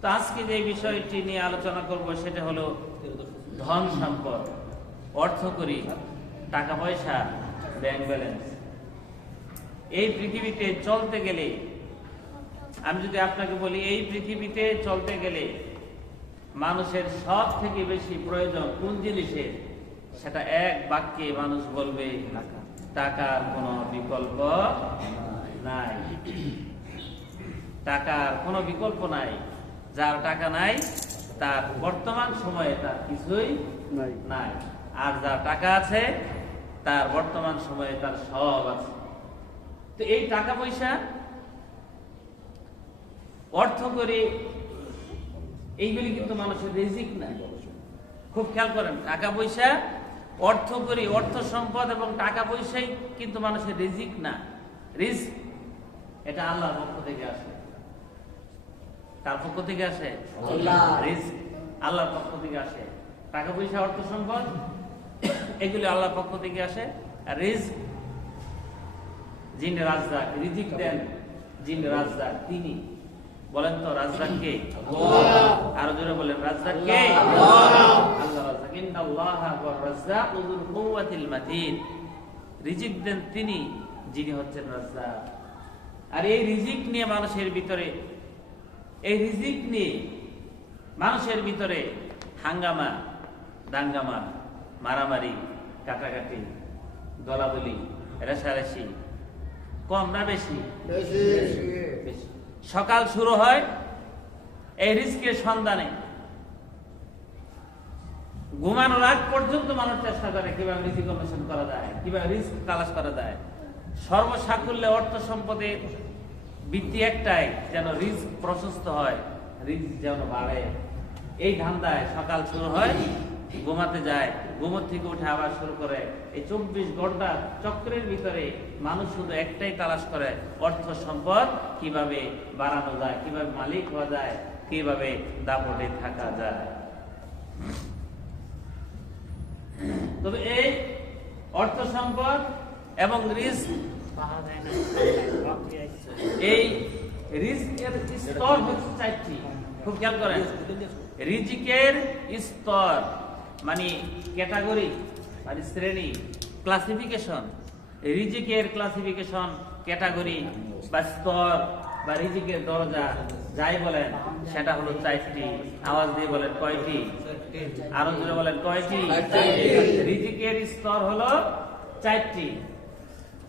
তো আজকে যে বিষয়টি নিয়ে আলোচনা করব, সেটা হলো ধন সম্পদ, অর্থ করি, টাকা পয়সা ব্যাংক ব্যালেন্স এই পৃথিবীতে চলতে গেলে, আমি যদি আপনাকে বলি, এই পৃথিবীতে চলতে গেলে মানুষের সব থেকে বেশি প্রয়োজন কোন জিনিসের সেটা এক বাক্যে মানুষ বলবে টাকার কোনো বিকল্প নাই। টাকার কোনো বিকল্প নাই। যার টাকা নাই তার বর্তমান সময়ে তার কিছুই নাই। নাই। আর যার টাকা আছে তার বর্তমান সময়ে তার সব আছে। তো এই টাকা পয়সা অর্থ করে এইগুলি কিন্তু মানুষের রিজিক না খুব খেয়াল করেন টাকা পয়সা অর্থ করি অর্থ সম্পদ এবং টাকা পয়সাই কিন্তু মানুষের রিজিক না। রিস্ক এটা আল্লাহর পক্ষ থেকে আসে। কার পক্ষ থেকে আসে? রিস্ক আল্লাহর পক্ষ থেকে আসে। টাকা পয়সা অর্থ সম্পদ এগুলি আল্লাহর পক্ষ থেকে আসে। রিস্ক যিনি রাজদাক রিজিক দেন যিনি রাজদাক তিনি। বলেন তো রাজদাক কে? আরও জোরে বলেন রাজদাক কে? আল্লাহ। রাজদাক ইন্নাল্লাহা ওয়া রাজ্জাকু। কুওয়াতিল মাতিন রিজিক দেন তিনি যিনি হচ্ছেন রাজ্জাক। আর এই রিজিক নিয়ে মানুষের ভিতরে এই রিজিক নিয়ে মানুষের ভিতরে হাঙ্গামা দাঙ্গামা মারামারি কাটাকাটি দলাদলি রেশারেশি কম না বেশি। সকাল শুরু হয় এই রিস্কের সন্ধানে। ঘুমানোর আগ পর্যন্ত মানুষ চেষ্টা করে কীভাবে রিজিক অন্বেষণ করা যায় কীভাবে রিস্ক তালাশ করা যায় সর্বসাকুল্যে অর্থ সম্পদের ভিত্তি একটাই, যেন রিস্ক প্রশস্ত হয়, রিস্ক যেন বাড়ে। এই ধান্দায় সকাল শুরু হয়, ঘুমাতে যায়। ঘুমোর থেকে উঠে আবার শুরু করে। এই চব্বিশ ঘণ্টা চক্রের ভিতরে মানুষ শুধু একটাই তালাশ করে, অর্থ সম্পদ কীভাবে বাড়ানো যায়, কীভাবে মালিক হওয়া যায়, কীভাবে দাপটে থাকা যায়। তবে এই অর্থ সম্পদ এবং রিস্ক এই রিজিকের স্তর হচ্ছে চারটি। খুব খেয়াল করেন। রিজিকের স্তর মানে ক্যাটাগরি মানে শ্রেণি ক্লাসিফিকেশন রিজিকের ক্লাসিফিকেশন ক্যাটাগরি বা স্তর বা রিজিকের দরজা যাই বলেন সেটা হলো চারটি। আওয়াজ দিয়ে বলেন কয়টি? আরও জোরে বলেন কয়টি? রিজিকের স্তর হলো চারটি।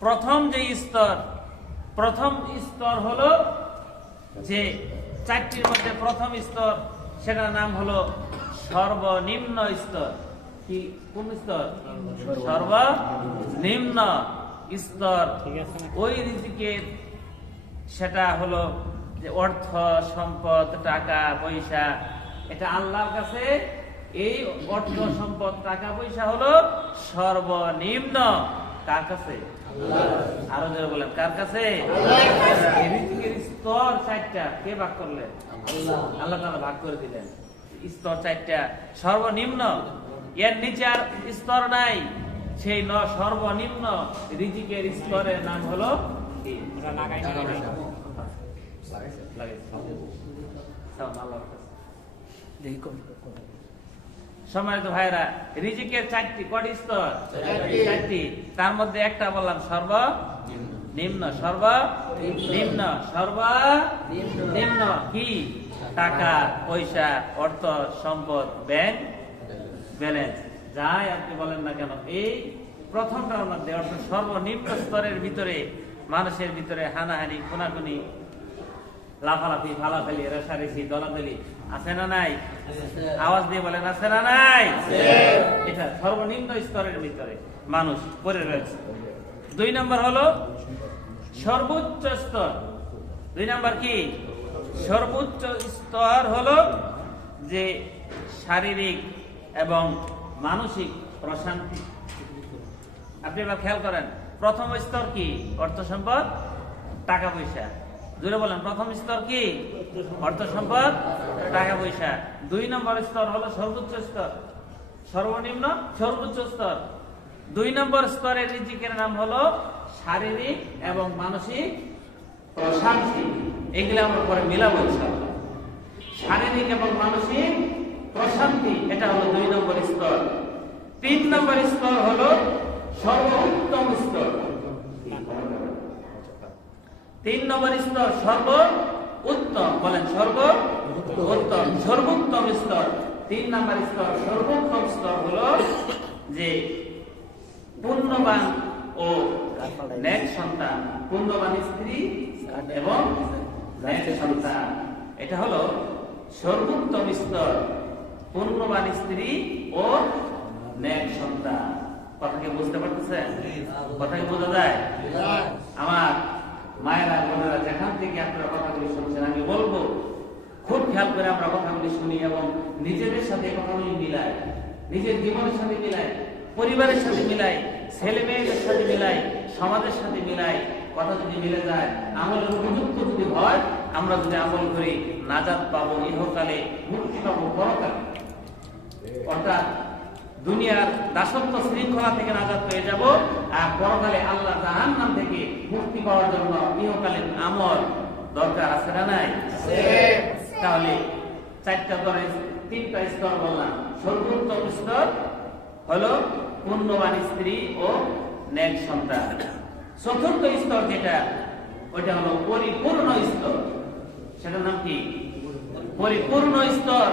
প্রথম যে স্তর, প্রথম স্তর হলো যে চারটির মধ্যে প্রথম স্তর, সেটার নাম হলো সর্বনিম্ন স্তর। কি, কোন স্তর? সর্বনিম্ন স্তর। ওই রিজিকের সেটা হলো যে অর্থ, সম্পদ, টাকা, পয়সা, এটা আল্লাহর কাছে, এই অর্থ, সম্পদ, টাকা, পয়সা হলো সর্বনিম্ন কার কাছে। আরও যারা বলেন কার কাছে? রিজিকের স্তর চারটা কে ভাগ করলেন আল্লাহ। তাআলা ভাগ করে দিলেন। স্তর চারটা সর্বনিম্ন। এর নিচে আর স্তর নাই। সেই ন সর্বনিম্ন রিজিকের স্তরের নাম হলো কি? লাগাইছে। সম্মানিত ভাইরা রিজিকের চারটি কটি স্তর চারটি। তার মধ্যে একটা বললাম সর্ব নিম্ন সর্ব নিম্ন সর্ব নিম্ন। কি? টাকা পয়সা অর্থ সম্পদ ব্যাংক ব্যালেন্স। যাই আপনি বলেন না কেন এই প্রথমটার মধ্যে অর্থাৎ সর্বনিম্ন স্তরের ভিতরে মানুষের ভিতরে হানাহানি খুনাখুনি লাফালাফি ফালাফালি রেশারেশি দলাদলি আছে না নাই? আওয়াজ দিয়ে বলেন আছে না নাই? এটা সর্বনিম্ন স্তরের ভিতরে মানুষ পড়ে রয়েছে। দুই নম্বর হলো সর্বোচ্চ স্তর। দুই নম্বর কি? সর্বোচ্চ স্তর হলো যে শারীরিক এবং মানসিক প্রশান্তি। আপনি এবার খেয়াল করেন প্রথম স্তর কি? অর্থ সম্পদ টাকা পয়সা। জুড়ে বলেন, প্রথম স্তর কি? অর্থ সম্পদ, টাকা পয়সা। দুই নম্বর স্তর হলো সর্বোচ্চ স্তর। সর্বনিম্ন সর্বোচ্চ স্তর। দুই নম্বর স্তরের রিজিকের নাম হলো শারীরিক এবং মানসিক প্রশান্তি। এগুলো আমরা পরে মিলাবো শারীরিক এবং মানসিক প্রশান্তি, এটা হলো দুই নম্বর স্তর। তিন নম্বর স্তর হলো সর্বোত্তম স্তর। তিন নম্বর স্তর সর্ব উত্তম বলেন সর্ব উত্তম সর্বোত্তম স্তর। তিন নম্বর স্তর সর্বোত্তম স্তর হলো যে পুণ্যবান ও ন্যাক সন্তান পুণ্যবান স্ত্রী এবং ন্যাক সন্তান। এটা হলো সর্বোত্তম স্তর পুণ্যবান স্ত্রী ও ন্যাক সন্তান। কথাকে বুঝতে পারতেছেন? কথাকে বোঝা যায়? আমার মায়েরা, বোনেরা যেখান থেকে আপনারা কথাগুলি শুনছেন, আমি বলব, খুব খেয়াল করে আমরা কথাগুলি শুনি এবং নিজেদের সাথে কথাগুলি মিলাই, নিজের জীবনের সাথে মিলাই, পরিবারের সাথে মিলাই, ছেলে মেয়েদের সাথে মিলাই, সমাজের সাথে মিলাই, কথা যদি মিলে যায়, আমলের উপযুক্ত যদি হয়, আমরা যদি আমল করি নাজাদ পাবো ইহকালে, মুক্তি পাবো পরকালে। অর্থাৎ দুনিয়ার দাসত্ব শৃঙ্খলা থেকে আজাদ হয়ে যাব। আর পরকালে আল্লাহ জাহান নাম থেকে মুক্তি পাওয়ার জন্য ইহকালীন আমল দরকার আছে না নাই? তাহলে চারটা স্তরে তিনটা স্তর বললাম। সর্বোত্তম স্তর হলো পুণ্যবান স্ত্রী ও ন্যাক সন্তান। চতুর্থ স্তর যেটা ওইটা হলো পরিপূর্ণ স্তর। সেটার নাম কি? পরিপূর্ণ স্তর।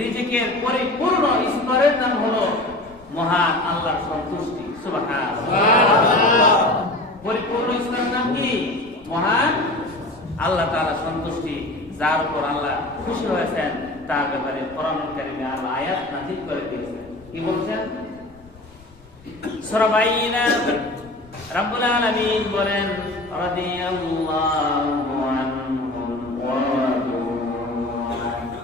রিজিকের পরিপূর্ণ স্তরের নাম হলো মহান আল্লাহর সন্তুষ্টি সুবহান পরিপূর্ণ স্তরের নাম কি মহান আল্লাহ তাআলা সন্তুষ্টি যার উপর আল্লাহ খুশি হয়েছেন, তার ব্যাপারে কারীমে আল্লাহ আয়াত নাযিল করে দিয়েছেন। কি বলছেন? সূরা বাইনা রাব্বুল আলামিন বলেন, রাদিয়াল্লাহু আনহুম ওয়া রাদু আনহু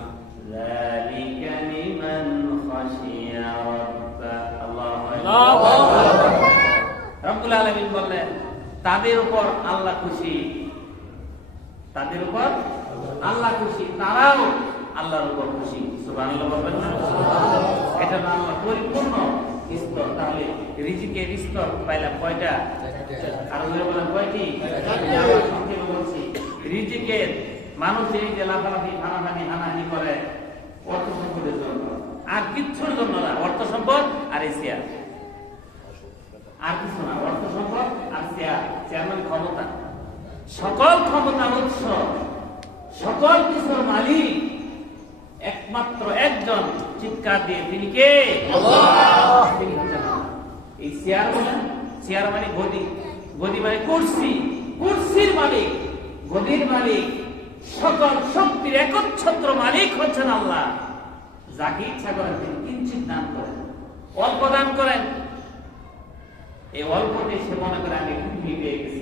যালিকা লিমান খাশিয়া রাব্বাহ। আল্লাহু আকবার। রব্বুল আলামিন বললেন, তাদের উপর আল্লাহ খুশি। তাদের উপর আল্লাহ খুশি, তারাও আল্লাহর উপর খুশি। না? পরিপূর্ণ স্তর। তাহলে রিজিকের স্তর কয়টা? আর কয়টি? বলছি, রিজিকের মানুষ এই যে লাফালাফি, হানাহানি হানাহানি করে, অর্থ সম্পদের জন্য। আর কিচ্ছুর জন্য না, অর্থ সম্পদ আর এই শেয়ার আর কিছু না, অর্থ সম্পদ আর শেয়ার মানে ক্ষমতা। সকল ক্ষমতার উৎস সকল কিছুর মালিক একমাত্র একজন। চিৎকার দিয়ে তিনি কে। এই চেয়ার বলেন চেয়ার মানে গদি। গদি মানে কুর্সি। কুর্সির মালিক গদির মালিক সকল শক্তির একচ্ছত্র মালিক হচ্ছেন আল্লাহ। যাকে ইচ্ছা করেন তিনি কিঞ্চিত দান করেন অল্প দান করেন। এই অল্পতে সে মনে করে আমি পৃথিবী পেয়ে গেছি।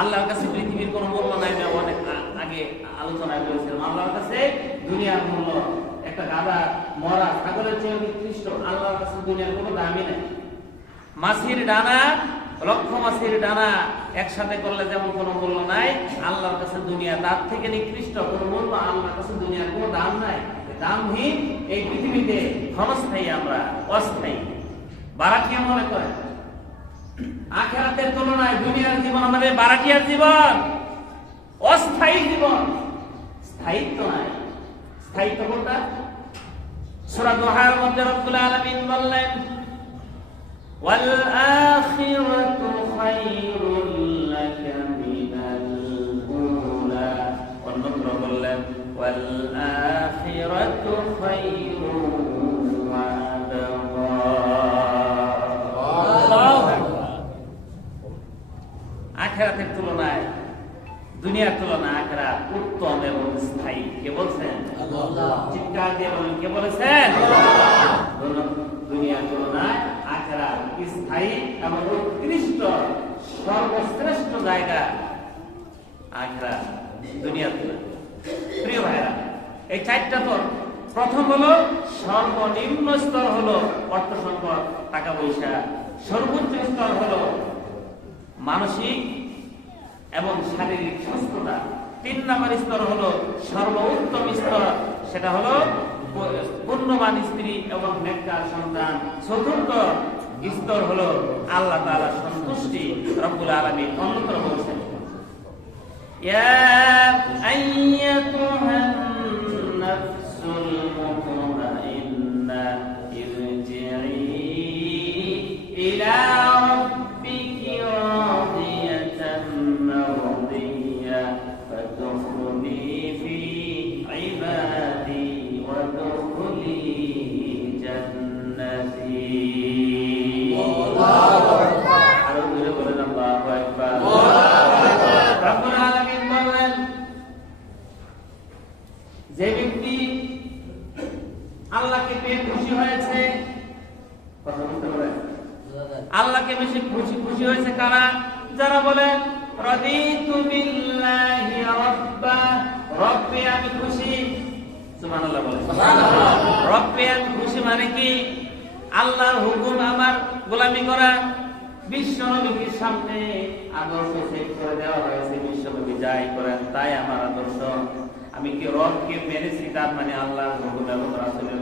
আল্লাহর কাছে পৃথিবীর কোনো মূল্য নাই না অনেক আগে আলোচনায় বলেছিলাম, আল্লাহর কাছে দুনিয়ার মূল্য, একটা গাদা মরা, ছাগলের চেয়ে নিকৃষ্ট, আল্লাহর কাছে দুনিয়ার কোনো দামই নেই। মাছির ডানা, লক্ষ মাছির ডানা একসাথে করলে যেমন কোনো মূল্য নাই, আল্লাহর কাছে দুনিয়া তার থেকে নিকৃষ্ট, কোনো মূল্য আল্লাহর কাছে দুনিয়ার কোনো দাম নাই। দামহীন এই পৃথিবীতে ক্ষণস্থায়ী আমরা, অস্থায়ী। বারাকিয়া মনে করেন, আখেরাতের তুলনায় দুনিয়ার জীবন আমাদের বারাটিয়ার জীবন। অস্থায়ী জীবন। স্থায়িত্ব নাই। স্থায়িত্ব কোনটা? সূরা দোহার মধ্যে রব্বুল আলামিন বললেন ওয়াল আখিরাতু খায়রুল লাকা মিনাল উলা। অন্যত্র বললেন ওয়াল আখিরাতু খায়রুন ওয়া আখেরাতের তুলনায় দুনিয়ার তুলনায় আখেরা উত্তম এবং স্থায়ী। কে বলছেন? চিৎকার দিয়ে বলেন কে বলেছেন? দুন- দুনিয়ার তুলনায় আখেরা স্থায়ী এবং উৎকৃষ্ট সর্বশ্রেষ্ঠ জায়গা আখেরা দুনিয়ার তুলনায় প্রিয় ভাইরা এই চারটা তো প্রথম হলো সর্বনিম্ন স্তর হলো অর্থ সম্পদ টাকা পয়সা। সর্বোচ্চ স্তর হলো মানসিক এবং শারীরিক সুস্থতা তিন নম্বর স্তর হলো সর্বোত্তম স্তর, সেটা হলো পুণ্যবান স্ত্রী এবং নেককার সন্তান। চতুর্থ স্তর হলো আল্লাহ তাআলা সন্তুষ্টি, রব্বুল আলামিন অন্যতম বলছেন ইয়া আইয়াতুহান নাফসুল মুকু আমি খুশি। সুবহানাল্লাহ বলে রব্বে আমি খুশি মানে কি? আল্লাহর হুকুম আমার গোলামি করা। বিশ্ব নবীর সামনে আদর্শ সেট করে দেওয়া হয়েছে বিশ্ব নবী যাই করেন তাই আমার আদর্শ। আমি কি রবকে মেনেছি? তার মানে আল্লাহর হুকুম এবং রাসূলের